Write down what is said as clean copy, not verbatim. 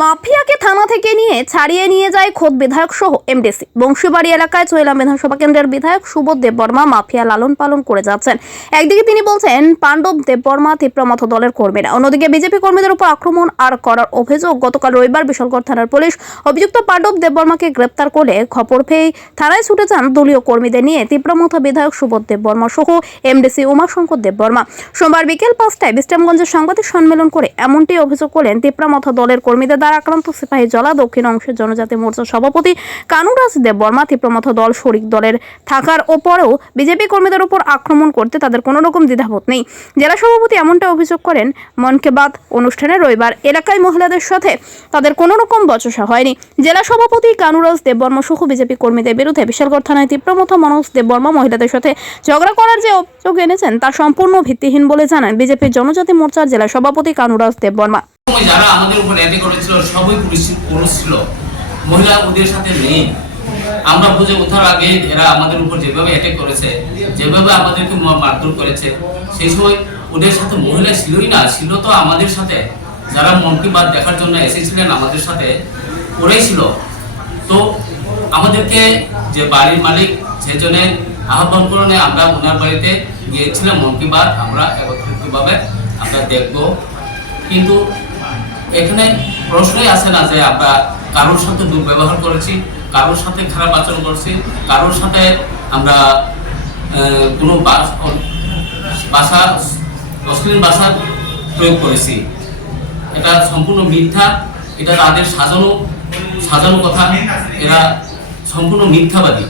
মাফিয়াকে থানা থেকে নিয়ে ছাড়িয়ে নিয়ে যায় খোদ বিধায়ক সহ এমডিসি। বংশীবাড়ি এলাকায় চৈলাম বিধানসভা কেন্দ্রের বিধায়ক সুবোধ দেববর্মা মাফিয়া লালন পালন করে যাচ্ছেন। একদিকে তিনি বলছেন পাণ্ডব দেববর্মা তীব্রমথ দলের কর্মীরা, অন্যদিকে বিজেপি কর্মীদের উপর আক্রমণ আর করার অভিযোগ। গতকাল রবিবার বিশালগড় থানার পুলিশ অভিযুক্ত পাণ্ডব দেববর্মাকে গ্রেপ্তার করে খবর পেয়ে থানায় ছুটে যান দলীয় কর্মীদের নিয়ে তীব্রমথ বিধায়ক সুবোধ দেববর্মা সহ এমডিসি উমাশঙ্কর দেববর্মা। সোমবার বিকেল 5টায় বিশ্রামগঞ্জে সাংবাদিক সম্মেলন করে এমনটি অভিযোগ করলেন তীব্রমথ দলের কর্মীদের দ্বারা আক্রান্ত সিপাহীজলা দক্ষিণ অংশের জনজাতি মোর্চার সভাপতি কানুরাজ দেববর্মা। তীব্রমথ দল শরিক দলের থাকার ওপরেও বিজেপি কর্মীদের উপর আক্রমণ করতে তাদের কোনো রকম দ্বিধাবোধ নেই। জেলা সভাপতি এমনটা অভিযোগ করেন মন কি বাত অনুষ্ঠানে রবিবার এলাকায় মহিলাদের সাথে তাদের কোনো রকম বচসা হয়নি। জেলা সভাপতি কানুরাজ দেববর্মা সহ বিজেপি কর্মীদের বিরুদ্ধে বিশালগড় থানায় তীব্রমথ মনোজ দেববর্মা মহিলাদের সাথে ঝগড়া করার যে অভিযোগ এনেছেন তা সম্পূর্ণ ভিত্তিহীন বলে জানান বিজেপির জনজাতি মোর্চার জেলা সভাপতি কানুরাজ দেববর্মা। যারা আমাদের উপর অ্যাটাক করেছিল সবই পুরুষ ছিল, মহিলা ওদের সাথে নেই। আমরা বুঝে ওঠার আগে এরা আমাদের উপর যেভাবে অ্যাটাক করেছে, যেভাবে আমাদেরকে মারধর করেছে, সেই সময় ওদের সাথে মহিলা ছিলই না, ছিল তো আমাদের সাথে যারা মন কি বাত দেখার জন্য এসেছিলেন আমাদের সাথে ওরাই ছিল। তো আমাদেরকে যে বাড়ির মালিক সেজন্য আহ্বান করে আমরা ওনার বাড়িতে গিয়েছিলাম। মন কি বাত আমরা একত্রিতভাবে আমরা দেখবো, কিন্তু এখানে প্রশ্নই আসে না যে আমরা কারোর সাথে দুর্ব্যবহার করেছি, কারোর সাথে খারাপ আচরণ করছি, কারোর সাথে আমরা কোনো ভাষা অশ্লীল ভাষা প্রয়োগ করেছি। এটা সম্পূর্ণ মিথ্যা, এটা তাদের সাজানো কথা, এরা সম্পূর্ণ মিথ্যাবাদী।